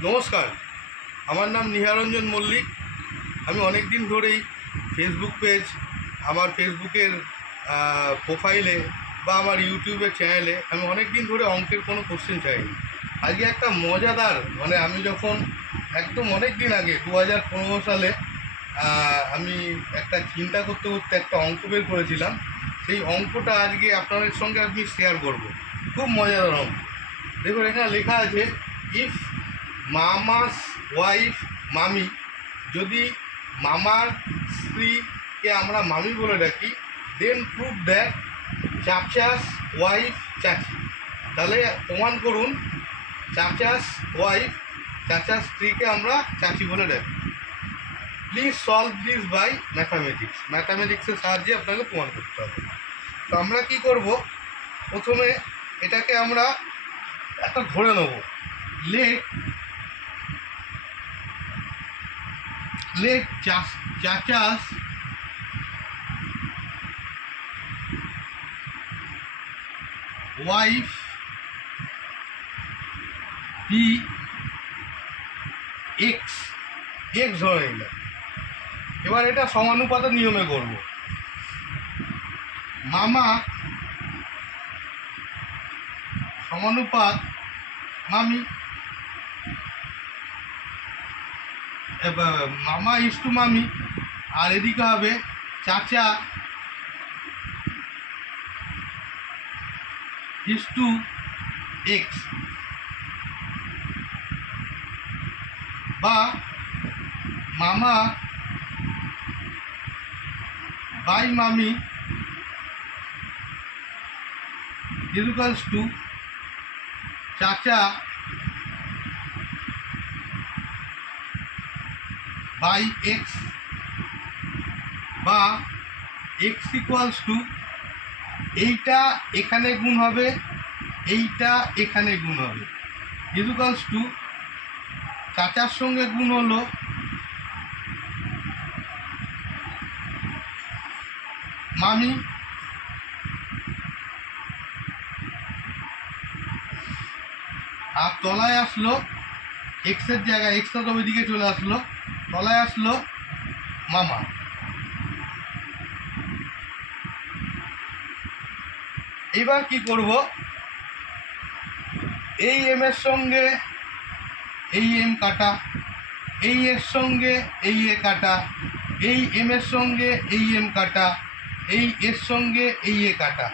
নমস্কার, আমার নাম নিহারঞ্জন মল্লিক। আমি অনেক দিন ধরেই ফেসবুক পেজ, আমার ফেসবুকের প্রোফাইলে বা আমার ইউটিউবের চ্যানেলে আমি অনেক দিন ধরে অঙ্কের কোনো কোশ্চেন চাইনি। আজকে একটা মজাদার, আমি যখন একদম অনেক দিন আগে 2015 সালে আমি একটা চিন্তা করতে করতে একটা অঙ্ক বের করেছিলাম। সেই অঙ্কটা আজকে আপনাদের সঙ্গে আমি শেয়ার করব। খুব মজাদার অঙ্ক। দেখুন, এখানে লেখা আছে, ইফ মামাস ওয়াইফ মামি, যদি মামার স্ত্রীকে আমরা মামি বলে ডাকি, দেন প্রুভ দ্যাট চাচাস ওয়াইফ চাচি। তাহলে প্রমাণ করুন চাচাস ওয়াইফ, চাচার স্ত্রীকে আমরা চাচি বলে ডাকি। প্লিজ সলভ দিস বাই ম্যাথামেটিক্সের সাহায্যে আপনাকে প্রমাণ করতে হবে। তো আমরা কি করব, প্রথমে এটাকে আমরা একটা ধরে নেব। let chachas wife be x ধরে নিলাম। এবার এটা সমানুপাতের নিয়মে করব। মামা সমানুপাত মামি, মামা ইস টু মামি, আর এদিকে হবে চাচা ইস টু এক্স, বা মামা বাই মামি ইকুয়ালস টু চাচা বাই এক্স, বা এক্স ইকুয়ালস টু এইটা এখানে গুণ হবে, এইটা এখানে গুণ হবে, ইকুয়ালস টু চাচার সঙ্গে গুণ হলো মামি, আর তলায় আসলো এক্সের জায়গায়, এক্সটা তো ওইদিকে চলে আসলো, তলায় আসলো মামা। এবার কি করব, এই এম এর সঙ্গে এই এম কাটা, এই এর সঙ্গে এই এ কাটা, এই এম এর সঙ্গে এই এম কাটা, এই এর সঙ্গে এই এ কাটা,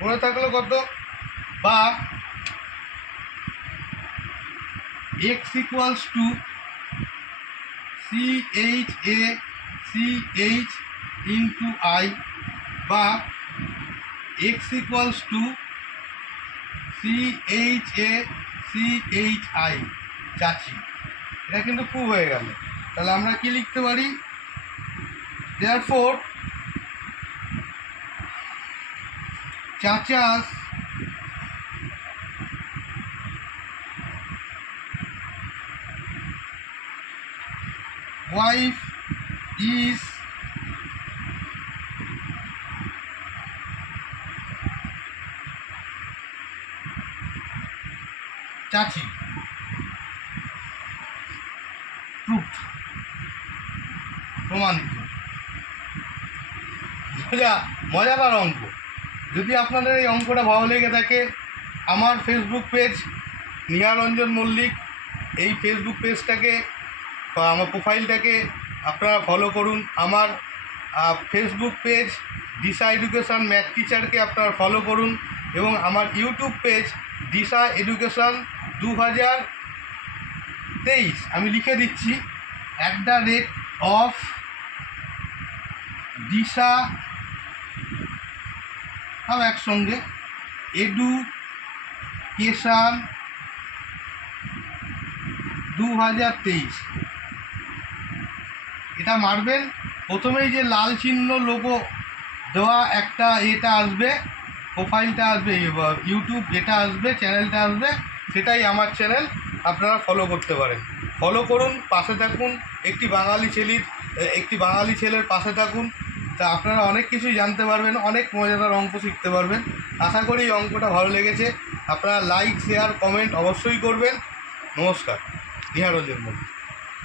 মনে থাকলো কত, বা x equals to CHA into I, বা এক্স ইকুয়ালস টু CHI চাচি। এটা কিন্তু প্রুভ হয়ে গেল। তাহলে আমরা কি লিখতে পারি, therefore চাচাস wife is চাচি। প্রুফড, প্রমাণিত। মজাদার অঙ্ক। যদি আপনাদের এই অঙ্কটা ভালো লেগে থাকে, আমার ফেসবুক পেজ নিহারঞ্জন মল্লিক, এই ফেসবুক পেজটাকে বা আমার প্রোফাইলটাকে আপনারা ফলো করুন। আমার ফেসবুক পেজ দিশা এডুকেশান ম্যাথ টিচারকে আপনারা ফলো করুন, এবং আমার ইউটিউব পেজ দিশা এডুকেশান 2023, আমি লিখে দিচ্ছি, @দিশা সব একসঙ্গে এডুকেশান 2023। এটা মারবেন, প্রথমেই যে লাল চিহ্ন লোগো দেওয়া একটা এটা আসবে, প্রোফাইলটা আসবে, ইউটিউব যেটা আসবে, চ্যানেলটা আসবে, সেটাই আমার চ্যানেল। আপনারা ফলো করতে পারেন, ফলো করুন, পাশে থাকুন। একটি বাঙালি ছেলের পাশে থাকুন। তা আপনারা অনেক কিছুই জানতে পারবেন, অনেক মজাদার অঙ্ক শিখতে পারবেন। আশা করি এই অঙ্কটা ভালো লেগেছে। আপনারা লাইক, শেয়ার, কমেন্ট অবশ্যই করবেন। নমস্কার। নিহারঞ্জন মল্লিক।